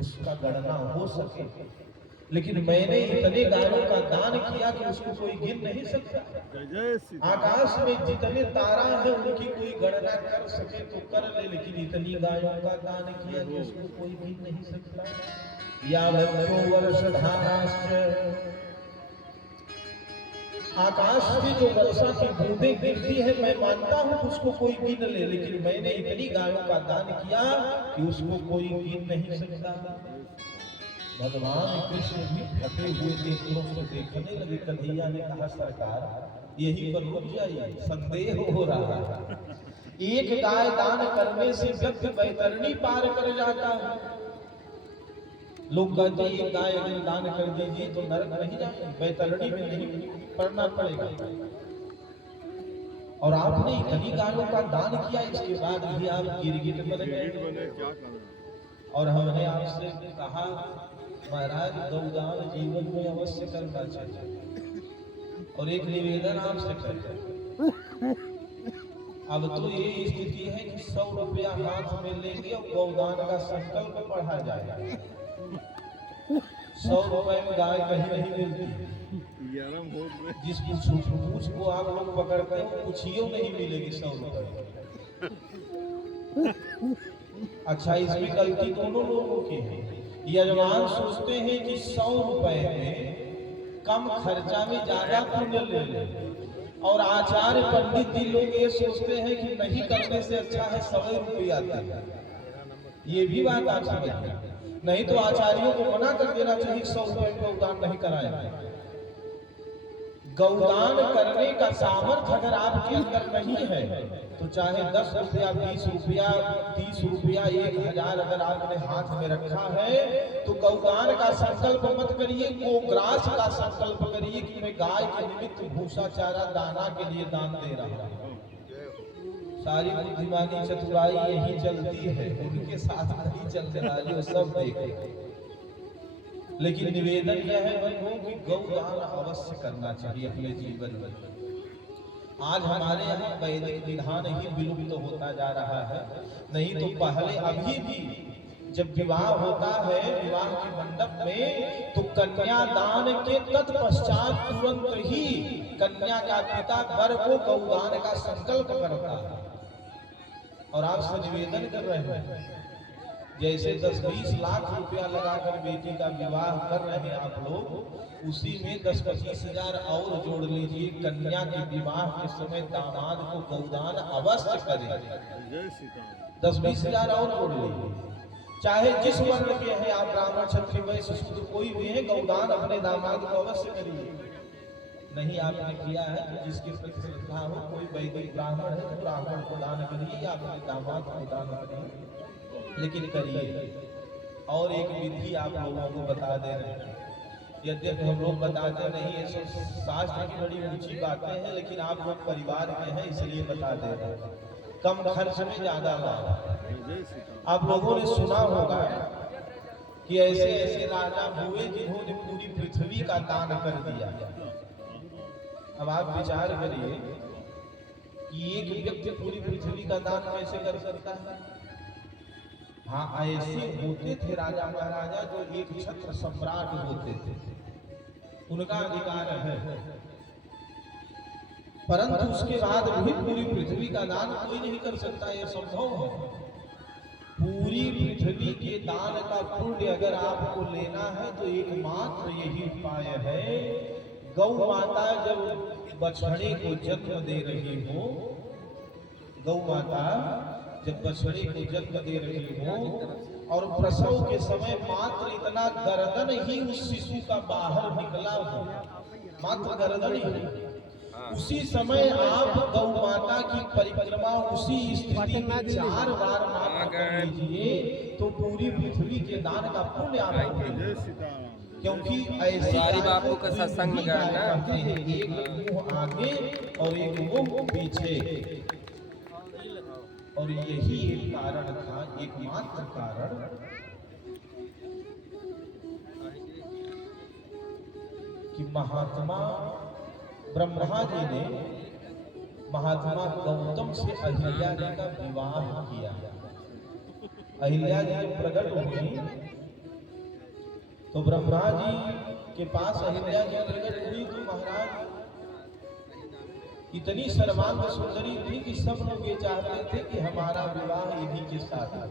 उसका गणना हो सके, लेकिन मैंने इतने गायों का दान किया कि उसको कोई गिन नहीं सकता। आकाश में जितने तारा है उनकी कोई गणना कर सके तो कर ले, लेकिन इतनी गायों का दान किया कि उसको कोई गिन नहीं सकता। या वर्षों वर्ष धाराश्च, आकाश से जो वर्षा की बूंदें गिरती है मैं मानता हूं उसको कोई गिन ले, लेकिन मैंने इतनी गायों का दान किया कि उसको कोई गिन नहीं सकता। भगवान कृष्ण भी फटे हुए नेत्रों से देखने लगे। कन्हैया ने कहा सरकार यही पर रुक जाइए, संदेह हो रहा है। एक गाय दान करने से व्यक्ति बैतरणी पार कर जाता है। लोग कहते हैं एक गाय अगर दान कर दीजिए तो नरक नहीं जाए, बैतरणी में नहीं पड़ना पड़ेगा। और आपने इतनी गायों का दान किया, इसके बाद भी आप गिरगिट बन गए। और हमने आपसे कहा महाराज गौदान जीवन में अवश्य करना चाहिए। और एक निवेदन आपसे करते हैं, अब तो ये स्थिति है कि 100 रुपया हाथ में लेंगे और गौदान का संकल्प पढ़ा जाएगा। 100 रुपए में गाय कहीं नहीं मिलती। जिस पूछ को आप लोग पकड़ते हैं पूछियो नहीं मिलेगी 100 रुपए। अच्छा, इसमें गलती दोनों लोगों की है। यजमान सोचते हैं कि 100 रुपए में कम खर्चा में ज्यादा पुण्य ले ले, और आचार्य पंडित जी लोग ये सोचते हैं कि नहीं करने से अच्छा है 100 रुपया देना। ये भी बात आप समझिए, नहीं तो आचार्यों को मना कर देना चाहिए 100 रुपए में गौदान नहीं कराया। गौदान करने का सामर्थ्य अगर आपके अंदर नहीं है तो चाहे 10 रुपया 20 रुपया 30 रुपया 1000 अगर आपने हाथ में रखा है तो गौदान का संकल्प मत करिए, गोग्रास का संकल्प करिए कि मैं गाय के निमित्त भूसा चारा दाना के लिए दान दे रहा हूं। सारी बुद्धिमानी चतुराई यही चलती है, उनके साथ नहीं चलने वाली वो सब देखे। लेकिन निवेदन यह है बंधुओं कि गौदान अवश्य करना चाहिए अपने जीवन में। आज हमारे यहाँ वैदिक विधान ही विलुप्त होता जा रहा है। नहीं तो पहले अभी भी जब विवाह होता है, विवाह के मंडप में, तो कन्यादान के तत्पश्चात तुरंत ही कन्या का पिता वर को गौदान का संकल्प करता है। और आपसे निवेदन कर रहे हैं, जैसे 10-20 लाख रुपया लगाकर बेटी का विवाह कर रहे हैं आप लोग, उसी में 10-25 हजार और जोड़ लीजिए। कन्या के विवाह के समय दामाद को गौदान अवश्य करें। 10-20 हजार और जोड़ लीजिए, चाहे जिस वर्ण के हैं आप, ब्राह्मण क्षत्रिय वैश्य शूद्र कोई भी है, गौदान अपने दामाद को अवश्य करिए। नहीं आपने किया है तो जिसकी प्रति श्रद्धा हो, कोई वैदिक ब्राह्मण है तो ब्राह्मण को दान करिए या अपने दामाद को दान करिए, लेकिन करिए। और एक विधि आप लोगों को बता दे रहे हैं, यद्यपि हम लोग बताते नहीं, ये सब शास्त्र की बड़ी ऊंची बातें हैं, लेकिन आप लोग परिवार में हैं इसलिए बता दे रहे हैं। कम खर्च में ज्यादा लाभ। आप लोगों ने सुना होगा कि ऐसे ऐसे राजा हुए जिन्होंने पूरी पृथ्वी का दान कर दिया। अब आप विचार करिए कि एक व्यक्ति पूरी पृथ्वी का दान कैसे कर सकता है। हाँ, ऐसे होते थे राजा महाराजा जो एक छत्र सम्राट होते थे, उनका अधिकार है, परंतु उसके बाद भी पूरी पृथ्वी का दान कोई नहीं कर सकता। यह संभव है। पूरी पृथ्वी के दान का पुण्य अगर आपको लेना है तो एकमात्र यही उपाय है, गौ माता जब बछड़े को जन्म दे रही हो, गौ माता जब बछड़े को जन्म दे रही हो और प्रसव के समय मात्र इतना गर्दन ही उस शिशु का बाहर निकला हो, मात्र गर्दन ही, उसी समय आप गौ माता की परिक्रमा उसी स्थिति में 4 बार मात्र कर लीजिए तो पूरी पृथ्वी के दान का पुण्य आपको, क्योंकि ऐसी बापू का सत्संग में करना, एक मुंह आगे और एक मुंह पीछे, और यही एक कारण था, एकमात्र कारण कि महात्मा ब्रह्मा जी ने महात्मा गौतम से अहिल्या जी का विवाह किया। अहिल्या जी प्रकट हुई तो ब्रह्मा जी के पास अहिल्या जी प्रकट हुई तो महाराज इतनी सर्वांग सुंदरी थी कि सब लोग ये चाहते थे कि हमारा विवाह इन्हीं के साथ हो।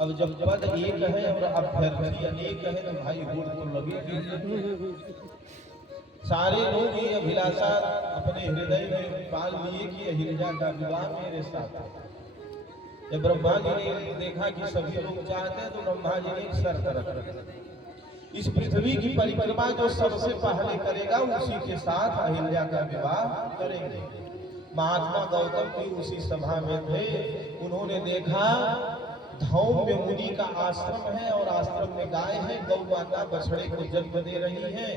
अब जब पद एक है और अभ्यर्थी अनेक है तो भाई होड़ तो लगेगी। सारे लोग ये अभिलाषा अपने हृदय में पाल लिए कि अहिल्या का विवाह मेरे साथ है। जब ब्रह्मा जी ने देखा कि सभी लोग चाहते हैं तो ब्रह्मा जी ने एक शर्त रखी, इस पृथ्वी की परिक्रमा जो सबसे पहले करेगा उसी के साथ अहिल्या का विवाह करेंगे। महात्मा गौतम भी उसी सभा में थे। उन्होंने देखा धौम्य मुनि का आश्रम है और आश्रम में गाय है, गौ माता बछड़े को जन्म दे रही है।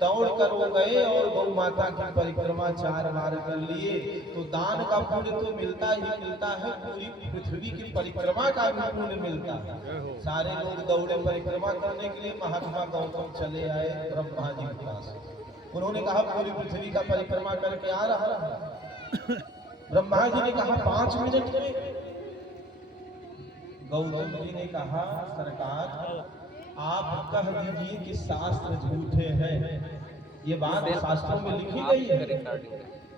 दौड़ कर वो गए और गौ माता की परिक्रमा 4 बार कर लिए। तो दान का पुण्य तो मिलता ही मिलता है, पूरी पृथ्वी की परिक्रमा का भी पुण्य मिलता है। सारे लोग दौड़े परिक्रमा करने के लिए। महात्मा गौतम चले आए ब्रह्मा जी के पास। उन्होंने कहा पूरी पृथ्वी का परिक्रमा करके आ रहा है। ब्रह्मा जी ने कहा 5 मिनट में। गौतम जी ने कहा सरकार आप कह दीजिए कि शास्त्र झूठे हैं, ये बात शास्त्रों में लिखी गई है,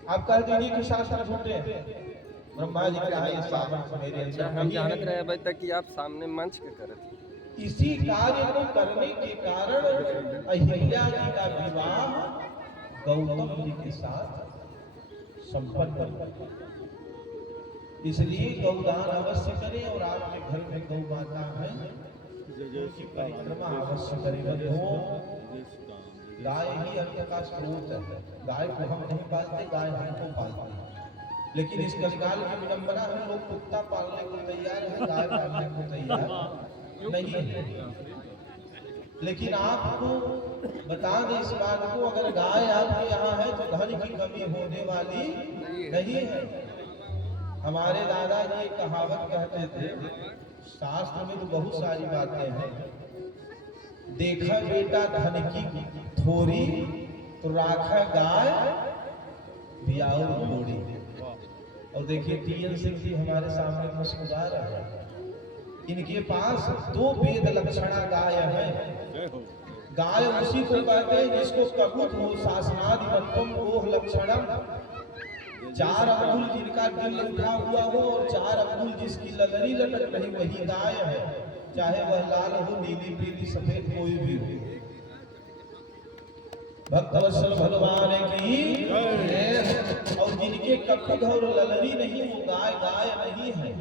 आप कह दीजिए कि शास्त्र झूठे हैं। ब्रह्मा जी ने कहा ये सामर्थ मेरे अंदर हम जानते रहे अभी तक कि आप सामने मंच के करे थे। इसी कार्य को करने के कारण अहिल्या जी का विवाह गौतम जी के साथ संपन्न हुआ। इसलिए गौदान अवश्य करें और आपके घर में गौ माता है उनकी परिक्रमा अवश्य करें। गाय ही अंत का स्रोत है। गाय को हम नहीं पालते, गाय हमको पालती है। लेकिन इस कलिकाल की विडंबना हम लोग कुत्ता पालने को तैयार है, गाय पालने को तैयार नहीं है। लेकिन आपको बता दें इस बात को, अगर गाय आपके यहाँ है तो धन की कमी होने वाली नहीं है। हमारे दादाजी एक कहावत कहते थे, शास्त्र में तो बहुत सारी बातें हैं। देखा बेटा धन की थोरी तो राखा गाय बियाऊ घोड़ी। और देखिए टीएन सिंह जी हमारे सामने मुस्कुरा रहे हैं। इनके पास 2 वेद लक्षणा गाय है। गाय उसी को कहते हैं जिसको ककुत हो शासनाधिपत्यम ओह लक्षणम। 4 अंगुल जिनका दिल उठा हुआ हो और 4 अंगुल जिसकी ललरी लटक रही वही गाय है, चाहे वह लाल हो, नीली, पीली, सफेद कोई भी हो। भक्तवत्सल भगवान की। और जिनके ककुत और ललरी नहीं वो गाय गाय नहीं है।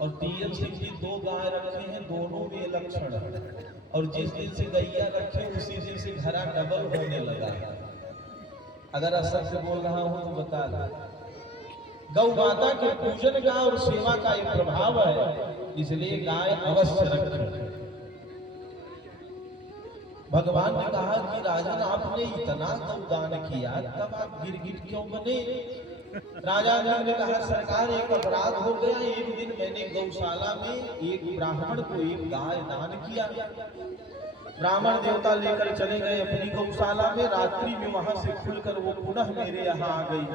और टीएन सिंह जी 2 गाय रखे हैं, दोनों में लक्षण है। और जिस दिन से गैया रखे उसी दिन से घरा डबल होने लगा। अगर असत्य बोल रहा हूं तो बता दें। गौ माता के पूजन का और सेवा का एक प्रभाव है, इसलिए गाय अवश्य रखें। भगवान ने कहा कि राजन आपने इतना दान किया तब आप गिरगिट क्यों बने? राजा ने कहा सरकार एक अपराध हो गया। एक दिन मैंने गौशाला में एक ब्राह्मण को एक गाय दान किया। ब्राह्मण देवता लेकर चले गए अपनी गौशाला में। रात्रि में वहां से खुलकर वो पुनः मेरे यहाँ आ गई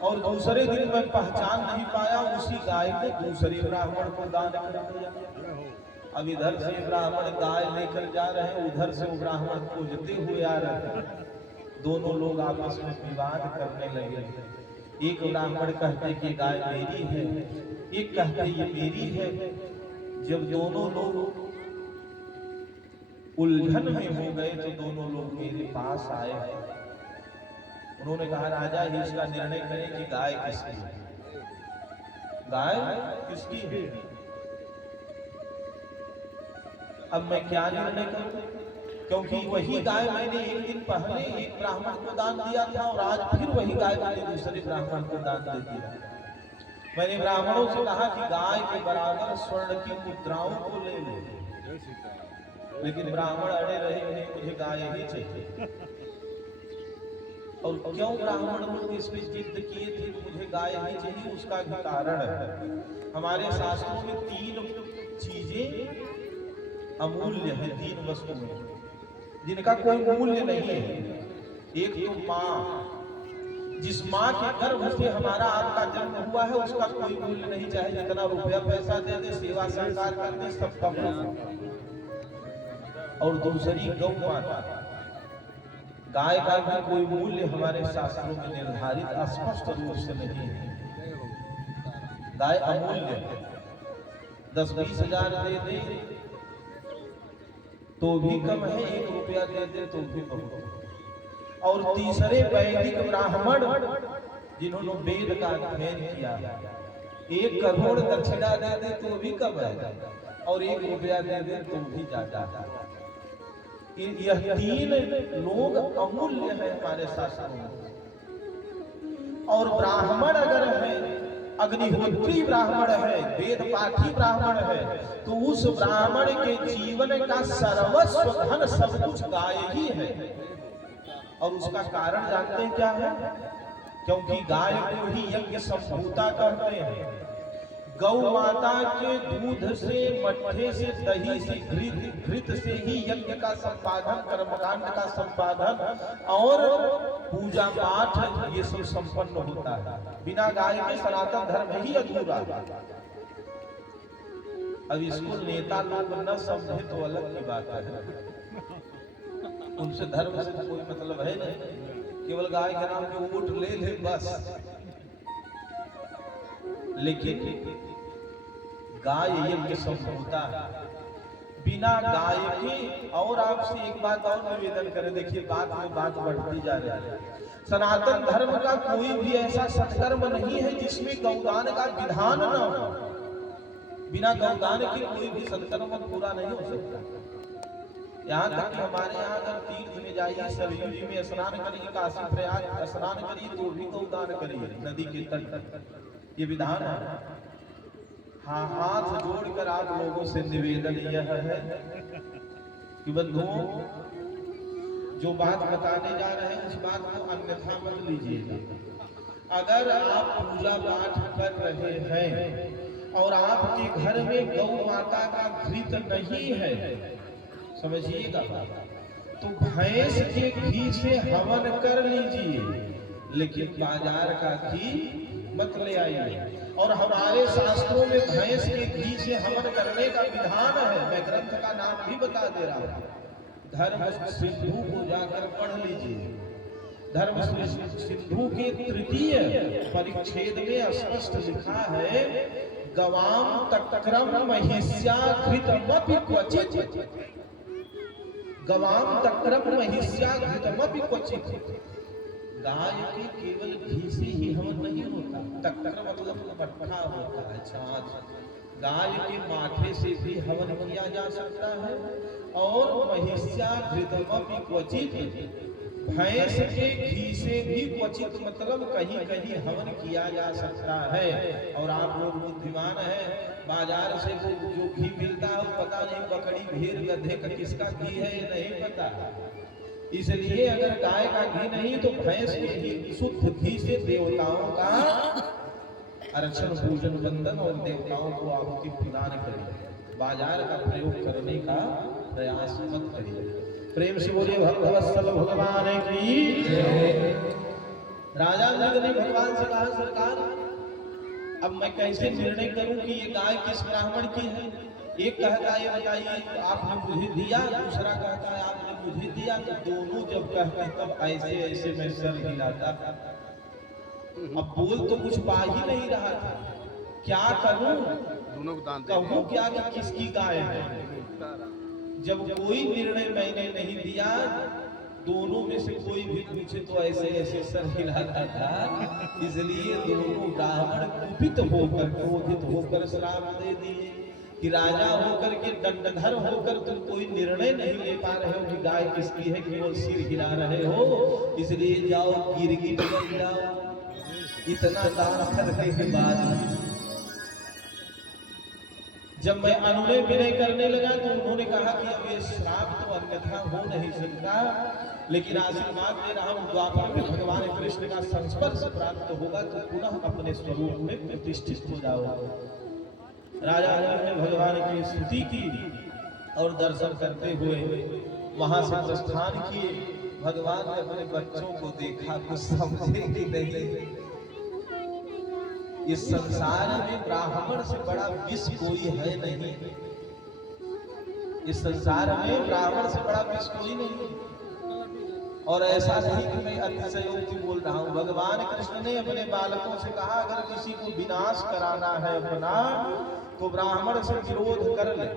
और दूसरे दिन मैं पहचान नहीं पाया उसी गाय को दूसरे ब्राह्मण को दान कर दिया। अब इधर से ब्राह्मण गाय लेकर जा रहे हैं, उधर से वो ब्राह्मण खोजते हुए आ रहे हैं। दोनों लोग आपस में विवाद करने लगे। एक ब्राह्मण कहते कि गाय मेरी है, एक कहते ये मेरी है। जब दोनों लोग उलझन में हो गए तो दोनों लोग मेरे पास आए हैं। उन्होंने कहा राजा ही इसका निर्णय करें कि गाय किसकी है, गाय किसकी है। अब मैं क्या निर्णय करूं, क्योंकि वही गाय मैंने एक दिन पहले एक ब्राह्मण को दान दिया था और आज फिर वही गाय मैंने दूसरे ब्राह्मण को दान दे दिया। मैंने ब्राह्मणों से कहा कि गाय के बराबर स्वर्ण की मुद्राओं को ले लो, लेकिन ब्राह्मण अड़े रहे नहीं, मुझे गाय ही चाहिए। और क्यों ब्राह्मण लोग इस पे जिद किए थे कि मुझे गाय ही चाहिए, उसका भी कारण है। हमारे शास्त्रों में 3 चीजें अमूल्य है, 3 वस्तुएं जिनका कोई मूल्य नहीं है। एक तो माँ, जिस माँ के गर्भ से हमारा आपका जन्म हुआ है उसका कोई मूल्य नहीं, चाहे जितना रुपया पैसा दे दे, सेवा सरकार कर दे, सबका मूल्य। और दूसरी गौ माता। गाय का भी कोई मूल्य हमारे शास्त्रों में निर्धारित स्पष्ट रूप से नहीं है। गाय अमूल्य है, 10-20 हजार दे दे तो भी कम है, 1 रुपया दे दे तो भी बहुत है। और तीसरे वैदिक ब्राह्मण जिन्होंने वेद का अध्ययन किया, 1 करोड़ दक्षिणा दे दे तो भी कम है, और 1 रुपया दे दे तो भी ज्यादा है। यह 3 लोग अमूल्य है हमारे शास्त्रों में। और ब्राह्मण अगर है, अग्निहोत्री ब्राह्मण है, वेद पाठी ब्राह्मण है, तो उस ब्राह्मण के जीवन का सर्वस्व धन सब कुछ गाय ही है। और उसका कारण जानते हैं क्या है? क्योंकि गाय को ही यज्ञ संभूता कहते हैं। गौ माता के दूध से, मट्ठे से, दही से, घृत से ही यज्ञ का संपादन, कर्मकांड का संपादन और पूजा पाठ ये सब संपन्न होता है। बिना गाय के सनातन धर्म ही अधूरा। अब इसको नेता लोग न समझे तो अलग की बात है, उनसे धर्म से कोई मतलब है नहीं, केवल गाय के नाम पे वोट ले ले बस। लेकिन गाय यज्ञ संभवता है, बिना गाय के। और आपसे एक बात और निवेदन करें, देखिए बात में बात बढ़ती जा रही है। सनातन धर्म का कोई भी ऐसा सत्कर्म नहीं है जिसमें गौदान का विधान न हो। बिना गौदान के कोई भी सत्कर्म पूरा नहीं हो सकता। यहाँ तक कि हमारे यहाँ अगर तीर्थ में जाइए, सरयू जी में स्नान करिए, काशी प्रयाग स्नान करिए तो भी गौदान करिए नदी के तट, ये विधान है। हाँ, हाथ जोड़कर आप लोगों से निवेदन यह है कि बंधुओं, जो बात बताने जा रहे हैं उस बात को अन्यथा मत लीजिएगा। अगर आप पूजा पाठ कर रहे हैं और आपके घर में गौ माता का घृत नहीं है, समझिएगा, तो भैंस के घी से हवन कर लीजिए, लेकिन बाजार का घी मत ले आइए। और हमारे शास्त्रों में भैंस के घी से हवन करने का विधान है। मैं ग्रंथ का नाम भी बता दे रहा हूँ, धर्म सिंधु को जाकर पढ़ लीजिए। धर्म सिंधु के 3 परिच्छेद में स्पष्ट लिखा है, गवाम तक्रम महिष्या घृतमपि क्वचित्, गवाम तक्रम महिष्या घृतमपि क्वचित्। गाय के केवल घी से ही हवन नहीं होता, तक्र मतलब मट्ठा होता है, छाछ। गाय के माथे से भी हवन किया जा सकता है। और महिष्या घृतमपि क्वचित्, भैंस के घी से भी क्वचित मतलब कहीं कहीं हवन किया जा सकता है। और आप लोग बुद्धिमान हैं, बाजार से जो घी मिलता है पता नहीं बकरी भेड़ गधे का किसका घी है ये नहीं पता। इसलिए अगर गाय का घी नहीं तो भैंस के घी, शुद्ध घी से देवताओं का अर्चन पूजन वंदन और देवताओं को आहुति प्रदान करिए। बाजार का प्रयोग करने का प्रयास मत करिए। प्रेम से बोलिए भगवत्सल भगवान की जय। राजा नंद ने भगवान से कहा, सरकार अब मैं कैसे निर्णय करूं कि ये गाय किस ब्राह्मण की है। एक कहता है बताइए आपने मुझे दिया, दूसरा कहता है आपने मुझे दिया। तो दोनों जब कहते तब ऐसे ऐसे मैं सर हिलाता। अब बोल तो कुछ पा ही नहीं रहा था, क्या करूं, कहूं क्या कि किसकी गाय है। जब कोई निर्णय मैंने नहीं दिया, दोनों में से कोई भी पूछे तो ऐसे ऐसे सर हिलाता था। इसलिए दोनों ब्राह्मण कुपित होकर, क्रोधित होकर श्राप दे दिए कि राजा होकर के दंडधर होकर तुम कोई निर्णय नहीं ले पा रहे हो कि गाय किसकी है, केवल सिर हिला रहे हो। इसलिए जाओ गिरगिट बन जाओ। इतना दान करने के बाद जब मैं अनुनय विनय करने लगा तो उन्होंने कहा कि अब ये श्राप तो अन्यथा हो नहीं सकता, लेकिन आशीर्वाद दे रहा हूं, द्वापर में भगवान कृष्ण का संस्पर्श प्राप्त होगा तो पुनः अपने स्वरूप में प्रतिष्ठित हो जाओ। राजा ने भगवान की स्तुति की और दर्शन करते हुए वहां से प्रस्थान किए। भगवान ने अपने बच्चों को देखा, कुछ समझे कि नहीं, इस संसार में ब्राह्मण से बड़ा विष कोई है नहीं। इस संसार में ब्राह्मण से बड़ा विष कोई नहीं है। और ऐसा नहीं कि मैं अतिशयोक्ति बोल रहा हूँ। भगवान कृष्ण ने अपने बालकों से कहा अगर किसी को विनाश कराना है अपना तो ब्राह्मण से विरोध कर ले,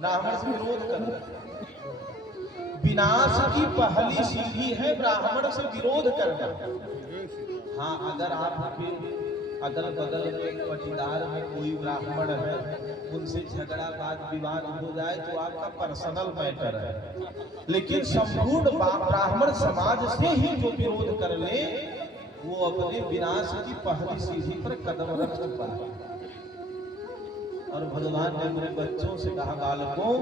ब्राह्मण से विरोध कर ले। विनाश की पहली सीढ़ी है ब्राह्मण से विरोध करना। हाँ, अगर आपके अगल बगल में पटीदार में कोई ब्राह्मण है, उनसे झगड़ा वाद विवाद हो जाए तो आपका पर्सनल मैटर है, लेकिन संपूर्ण ब्राह्मण समाज से ही जो विरोध कर ले वो अपने विनाश की पहली सीढ़ी पर कदम रख चुका है। और भगवान ने अपने बच्चों से कहा बालकों,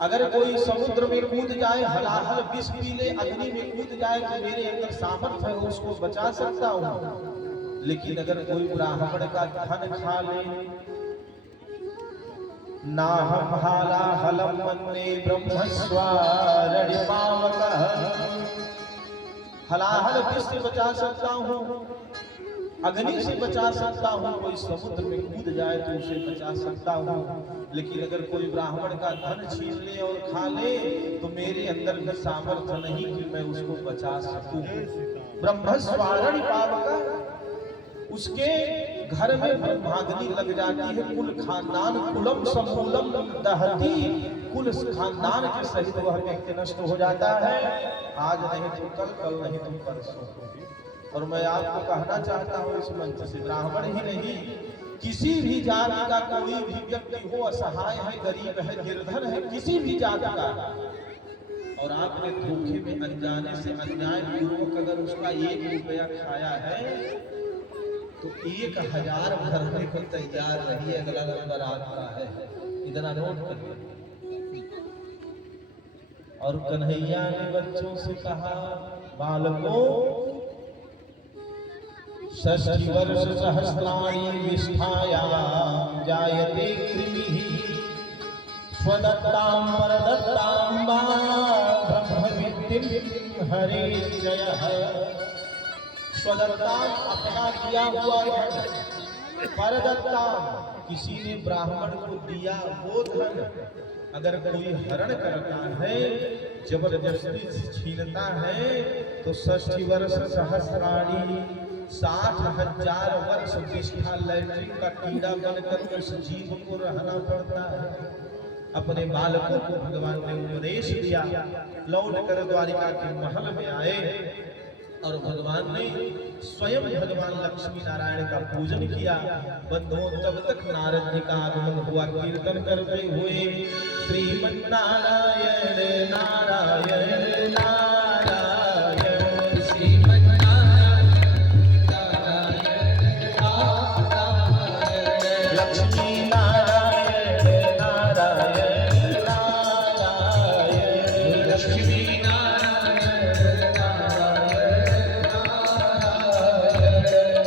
अगर कोई समुद्र में कूद जाए, हलाहल विष पी ले, अग्नि में कूद जाए तो मेरे अंदर सामर्थ्य है उसको बचा सकता हूँ। लेकिन अगर कोई ब्राह्मण का धन खा ले, ना हम हाला हलम मन्ने ब्रह्मस्वारणि पावकः, हलाहल विष से बचा सकता हूँ, अग्नि से बचा सकता हूँ, कोई समुद्र में कूद जाए तो उसे बचा सकता हूँ। लेकिन अगर कोई ब्राह्मण का धन छीन ले और खा ले तो मेरे अंदर भी सामर्थ्य नहीं कि मैं उसको बचा सकूं। ब्रह्मस्वारणि पावकः, उसके घर में ब्रह्माग्नि लग जाती है, कुल खानदान कुलम समूलम दहती, कुल खानदान के सहित वह व्यक्ति नष्ट हो जाता है। आज नहीं तो कल, कल नहीं तो परसों। और मैं आपको कहना चाहता हूँ इस मंच से, ब्राह्मण ही नहीं किसी भी जाति का कोई भी व्यक्ति हो, असहाय है, गरीब है, निर्धन है, किसी भी जाति का, और आपने धोखे में अनजाने से अन्याय पूर्वक अगर उसका 1 रुपया खाया है तो 1000 भरने को तैयार रही। अगला नंबर आता है, इतना नोट करिए। और कन्हैया ने बच्चों से कहा बालकों, 60 वर्ष सहस्राणि विष्ठायां जायते कृमिः, स्वदत्तां परदत्तां वा ब्रह्मविद्धिं हरेर्जयः। स्वदत्तां अपना दिया हुआ धन, परदत्तां किसी ने ब्राह्मण को दिया वो धन अगर कोई हरण करता है, जबरदस्ती छीनता है तो 60 वर्ष सहस्राणि 60,000 वर्ष विष्ठा लैट्रिन का कीड़ा बनकर उस जीव को रहना पड़ता है। अपने बालकों को भगवान ने उपदेश दिया, लौट कर द्वारिका के महल में आए और भगवान ने स्वयं भगवान लक्ष्मी नारायण का पूजन किया। बंधुओं, तब तक नारद जी का आगमन हुआ, कीर्तन करते हुए श्रीमन्नारायण नारायण नारायण, श्रीमन्नारायण नारायण, लक्ष्मी नारायण नारायण नारायण, लक्ष्मी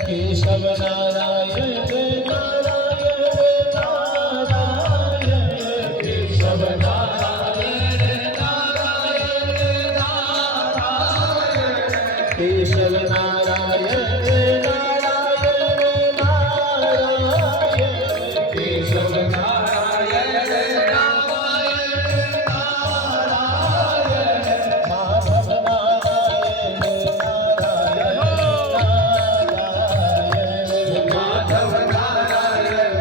केशव नारायण नारायण नारायण, केशव नारायण नारायण नारायण, केशव नारायण नारायण नारायण, केशव नारायण नारायण नारायण, माधव नारायण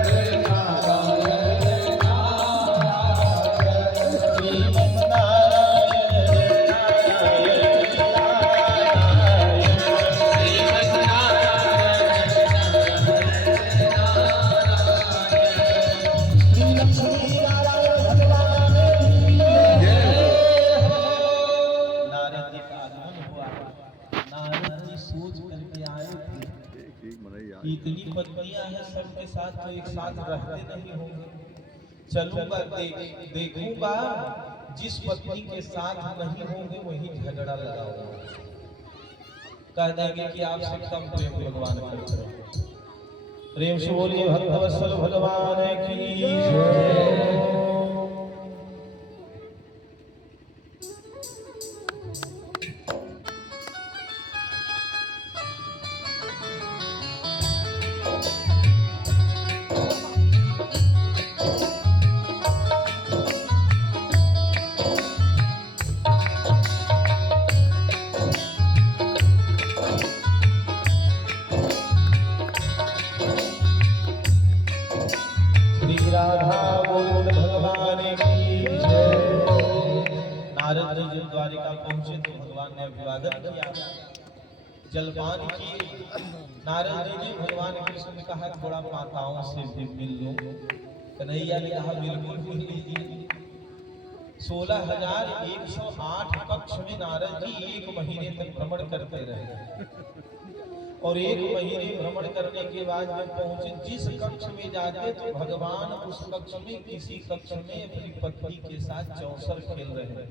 इतनी पत्नियां हैं, सबके साथ तो एक साथ रहते नहीं होंगे। चलूंगा देखूंगा, जिस पत्नी के साथ नहीं होंगे वही झगड़ा लगाऊंगा, कह देंगे कि आपसे कम प्रेम भगवान करते हैं। प्रेम से बोलिए भक्तवत्सल भगवान की जय। राधा गोविंद भगवान की जय। नारद जी जब द्वारिका पहुंचे तो भगवान ने अभिवादन किया, जलपान किए। नारद जी ने भगवान कृष्ण ने कहा थोड़ा माताओं से भी मिल लो। कन्हैया ने कहा बिल्कुल मिल लीजिए। 16,108 कक्ष में नारद जी 1 महीने तक भ्रमण करते रहे, और 1 महीने भ्रमण करने के बाद जब पहुंचे जिस कक्ष में जाते तो भगवान उस कक्ष में किसी कक्ष में अपनी पत्नी के साथ चौसर खेल रहे हैं,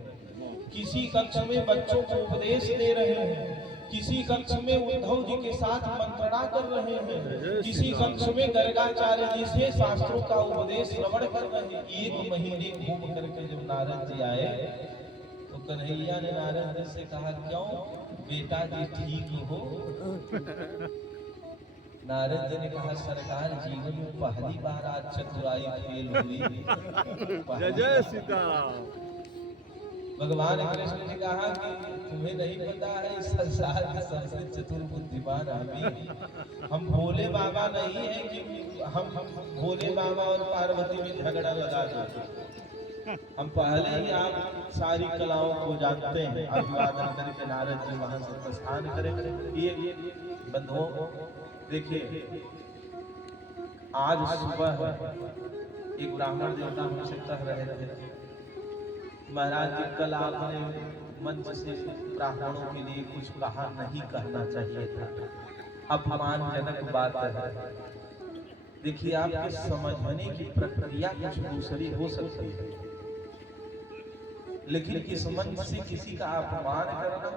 किसी कक्ष में बच्चों को उपदेश दे रहे हैं, किसी कक्ष में उद्धव जी के साथ मंत्रणा कर रहे हैं, किसी कक्ष में गर्गाचार्य जी से शास्त्रों का उपदेश श्रवण कर रहे हैं। 1 महीने घूम करके जब नारद जी आए तो कन्हैया ने नारद जी से कहा क्यों बेटा जी ठीक हो? नारद जी ने कहा सरकार जीवन में पहली बार आज चतुराई फेल हुई। जय जय सीताराम। भगवान कृष्ण ने कहा कि तुम्हें नहीं पता है इस संसार के सबसे चतुर बुद्धिमान हम भोले बाबा नहीं है कि हम भोले बाबा और पार्वती में झगड़ा लगा देते। हम पहले ही आप सारी कलाओं को जानते हैं। अभिवादन करके नारद जी वहां से प्रस्थान करें। ये बंधुओं देखिए, आज सुबह एक ब्राह्मण देवता हमसे कह रहे थे महाराज जी कल आपने मंच से ब्राह्मणों के लिए कुछ कहा नहीं कहना चाहिए था, अपमानजनक बात है। देखिए आपके समझने की प्रक्रिया कुछ दूसरी हो सकती है, लेकिन इस मंच से किसी का अपमान करना,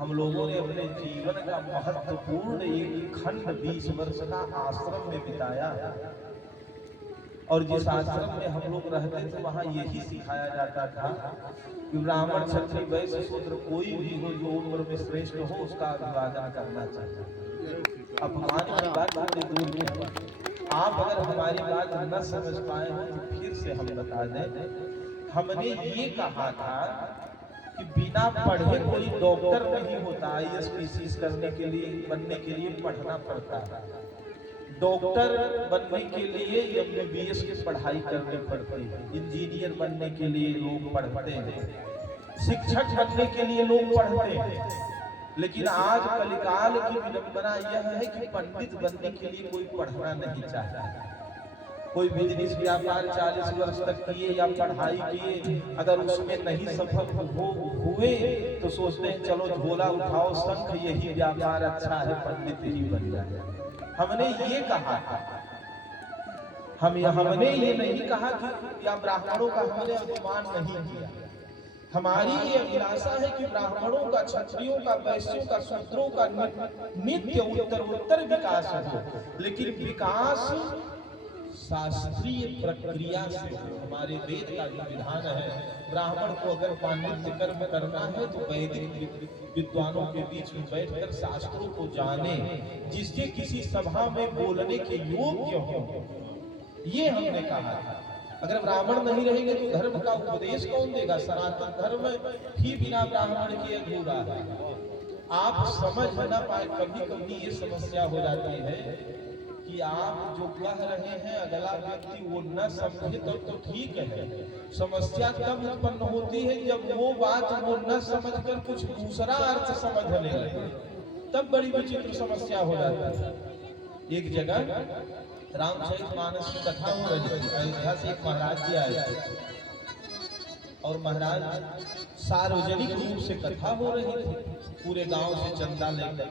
हम लोगों ने अपने जीवन का महत्वपूर्ण एक खंड 20 वर्ष का आश्रम में बिताया, और जिस आश्रम में हम लोग रहते थे वहाँ यही सिखाया जाता था कि ब्राह्मण क्षत्रिय वैश्य शूद्र कोई भी हो जो उम्र में श्रेष्ठ हो उसका अभिवादन करना चाहिए। अपमान की बात थोड़ी दूर नहीं। आप अगर हमारी बात न समझ पाए हो तो फिर से हम बता दें, हमने ये कहा था कि बिना पढ़े कोई डॉक्टर नहीं होता। IAS PCS करने के लिए बनने के लिए पढ़ना पड़ता है। डॉक्टर बनने के लिए MBBS की पढ़ाई करनी पड़ती है, इंजीनियर बनने के लिए लोग पढ़ते हैं, शिक्षक बनने के लिए लोग पढ़ते हैं। लेकिन आज कलिकाल की विडंबना यह है कि पंडित बनने के लिए कोई पढ़ना नहीं चाहता। कोई बिजनेस व्यापार 40 वर्ष तक किए या पढ़ाई किए, अगर उसमें नहीं सफल हुए तो सोचते हैं चलो झोला उठाओ शंख, यही व्यापार अच्छा है, पंडित ही बन जाए। हमने ये कहा था, हमने ये नहीं कहा कि या ब्राह्मणों का हमने अपमान नहीं किया। हमारी ये अभिलाषा है कि ब्राह्मणों का, क्षत्रियों का, वैश्यों का, शूद्रों का नित्य उत्तर विकास हो, लेकिन विकास शास्त्रीय प्रक्रिया से हो। हमारे वेद का जो विधान है, ब्राह्मण को अगर पांडित्य कर्म करना है तो वैदिक विद्वानों के बीच में बैठकर शास्त्रों को जाने, जिससे किसी सभा में बोलने के योग्य हो। ये हमने कहा था। अगर ब्राह्मण नहीं रहेंगे तो धर्म का उपदेश कौन देगा? सनातन धर्म ही बिना ब्राह्मण के अधूरा है। आप समझ न पाए, कभी कभी ये समस्या हो जाती है कि आप जो कह रहे हैं अगला व्यक्ति वो न समझे तो ठीक है। समस्या तब उत्पन्न होती है जब वो बात वो न समझकर कुछ दूसरा अर्थ समझने लगे, तब बड़ी विचित्र समस्या हो जाती है। एक जगह रामचरितमानस की कथा हो रही थी। अयोध्या से एक महाराज जी आए थे और महाराज सार्वजनिक रूप से कथा हो रही थी, पूरे गांव से चंदा लेकर।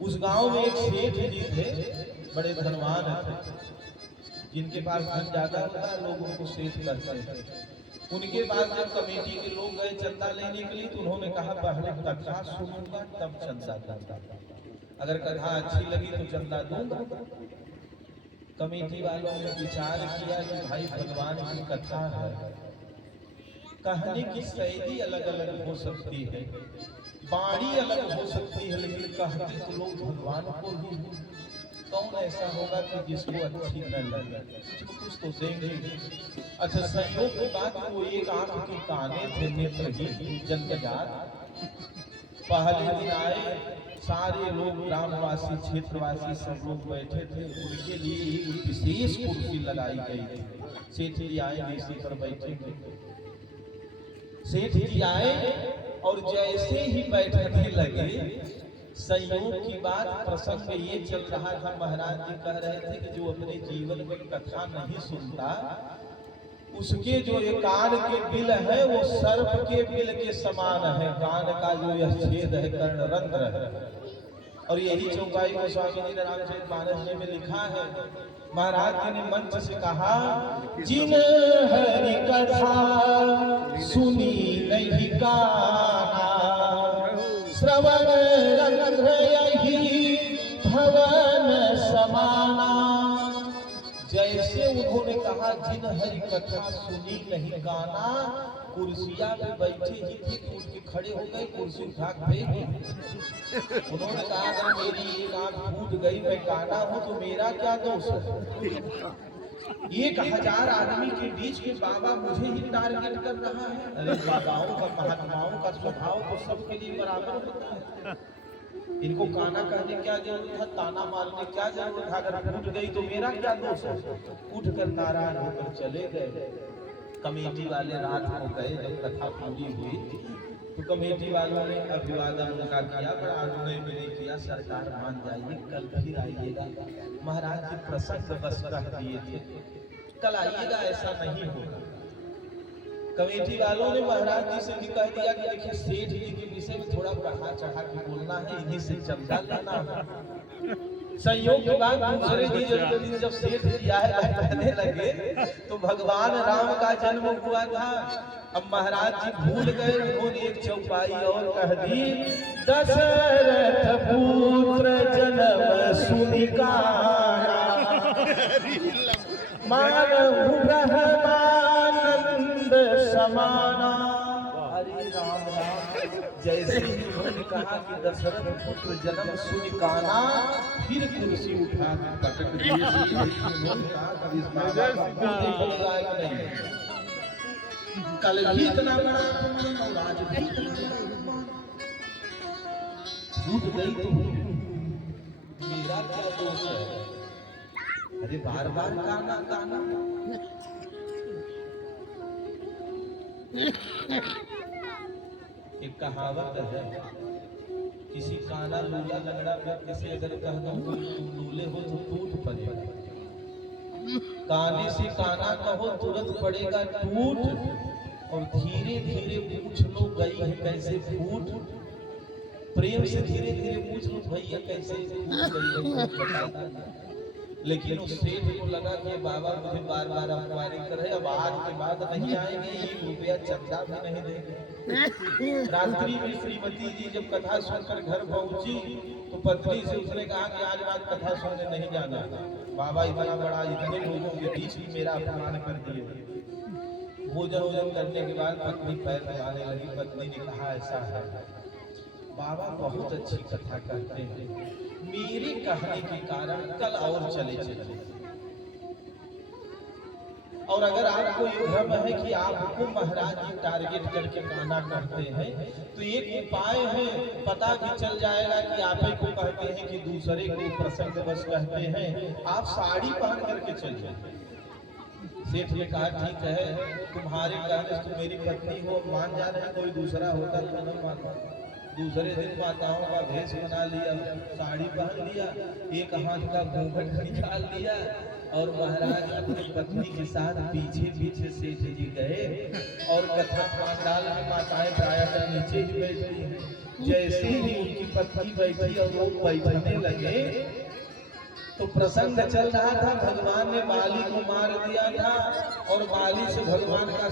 उस गांव में एक सेठ जी थे, बड़े धनवान थे, जिनके पास धन ज्यादा होता है लोग उनको सेठ कहते हैं। उनके पास जब कमेटी के लोग गए चंदा लेने के लिए तो उन्होंने कहा पहले कथा सुनूंगा तब चंदा दूंगा, अगर कथा अच्छी लगी तो चंदा दूंगा। कमेटी वालों ने विचार किया कि भाई भगवान की कथा है, कहने की शैली अलग अलग हो सकती है, बाणी अलग हो सकती है, लेकिन कहते तो लोग भगवान को ही। कौन ऐसा होगा कि जिसको अच्छी न लगे? कुछ तो देंगे। अच्छा, संयोग की बात, वो एक आंख के काने थे, नेत्रहीन जन्मजात, पहले दिन आए, सारे लोग ग्रामवासी क्षेत्रवासी सब लोग बैठे थे। उनके लिए एक विशेष कुर्सी लगाई गई थी। सेठ जी आए, इसी पर बैठे थे। सेठ जी आए और जैसे ही बैठने लगे, संयोग की बात, प्रसंग ये चल रहा था। महाराज जी कह रहे थे कि जो अपने जीवन में कथा नहीं सुनता, उसके जो ये कान के बिल है वो सर्प के बिल के समान है। कान का जो यह छेद है कर्णरंध्र है। और यही चौपाई को स्वामी जी ने रामचरितमानस जी में लिखा है। महाराज जी ने मंच से कहा, जिन हरि कथा सुनी नहीं काना, श्रवण रंध्र यही भवन समाना। जैसे उन्होंने कहा जिन हरि कथा सुनी नहीं काना, कुर्सिया पे बैठे ही थे कि उनके खड़े हो गए, कुर्सी उठा फेंक। उन्होंने कहा अगर मेरी एक आंख फूट गई, मैं काना हूं, तो मेरा क्या दोष है? 1000 आदमी के बीच के बाबा मुझे ही टारगेट कर रहा है। अरे बाबाओं का, महात्माओं का स्वभाव तो सबके लिए बराबर होता है। इनको काना कहने क्या जरूरत है, ताना मारने क्या जरूरत है? अगर फूट गई तो मेरा क्या दोष है? उठ कर नारायण होकर चले गए। कमेटी वाले रात हो गए, जब कथा पूरी हुई तो कमेटी वालों ने अभिवादन उनका किया, पर आग्रह भी नहीं किया, सरकार मान जाइए, कल फिर आइएगा। महाराज जी प्रसंग बस कह दिए थे, कल आइएगा, ऐसा नहीं होगा। कमेटी वालों ने महाराज जी से भी कह दिया कि देखिए सेठ जी के विषय में थोड़ा बढ़ा चढ़ा के बोलना है, इन्हीं से चमचा लेना है। संयोग के बाद दूसरे दिन जब सेठ जी आए कहने लगे तो भगवान राम का जन्म हुआ था। अब महाराज जी भूल गए, उन्होंने एक चौपाई और कह दी, दशरथ पुत्र जन्म सुनि काना, मानहु ब्रह्मानंद समाना। हरे राम राम। जैसे ही उन्होंने कहा कि दशरथ पुत्र जन्म सुनि काना, फिर कुर्सी उठा के पटक दी। उन्होंने कहा कभी इस बाबा का मुंह देखने लायक नहीं। कल भी इतना बड़ा अपमान और आज भी इतना बड़ा अपमान। फूट गई तो मेरा क्या दोष है? अरे बार बार काना काना। एक कहावत है, किसी काना लूला लंगड़ा व्यक्ति से अगर कह दो तुम लूले हो तो टूट पड़ेगा। काने से काना कहो तुरंत पड़ेगा टूट, और धीरे धीरे पूछ लो गई है कैसे फूट। प्रेम से धीरे धीरे पूछ लो भैया कैसे फूट गई है। लेकिन उस सेठ को लगा कि बाबा मुझे बार बार अपमानी कर रहे, अब आज के बाद नहीं आएंगे, 1 रुपया चंदा भी नहीं देंगे। रात्रि में श्रीमती जी जब कथा सुनकर घर पहुंची तो पत्नी से उसने कहा कि आज रात कथा सुनने नहीं जाना। बाबा इतना बड़ा, इतने लोगों के बीच ही मेरा अपमान कर दिए। भोजन करने के बाद पत्नी पैर लगाने लगी। पत्नी ने कहा ऐसा है, बाबा बहुत अच्छी कथा करते हैं, मेरे कहने के कारण कल और चले चले। और अगर आपको ये भ्रम है कि आपको महाराज जी टारगेट करके काना करते हैं, तो एक उपाय है, पता भी चल जाएगा कि आप ही को कहते हैं कि दूसरे को प्रसंग बस कहते हैं। आप साड़ी पहन करके चलिए। सेठ ने कहा ठीक है, तुम्हारे कहने से तुम मेरी पत्नी हो, मान जा रहे हैं, कोई दूसरा होता तो नहीं मानता। दूसरे दिन माताओं का भेष बना लिया, साड़ी पहन लिया, एक हाथ का घूंघट निकाल लिया, और महाराज अपनी पत्नी के साथ पीछे पीछे सेठ जी गए। और कथा पांडाल में माताएं प्रायः नीचे ही बैठती हैं। जैसे ही उनकी पत्नी बैठी और लोग बैठने लगे तो प्रसंग चल रहा था, भगवान ने बाली को मार दिया था और बाली से भगवान का